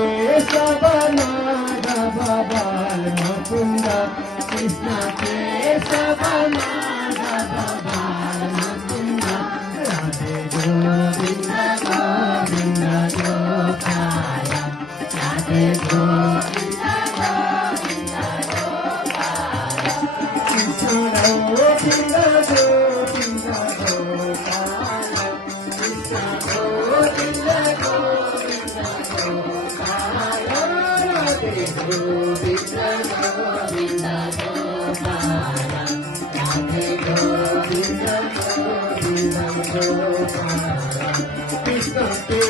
केशव माधव बाल मुकुंद कृष्ण केशव माधव बाल मुकुंद राधे गोविंद गोविंद गोपाल राधे गोविंद गोविंद गोपाल कृष्ण गोविंद गोविंद गोपाल कृष्ण गोविंद गोविंद गोपाल राधे गोविंद गोविंद गोपाल राधे गोविंद गोविंद गोपाल कृष्ण के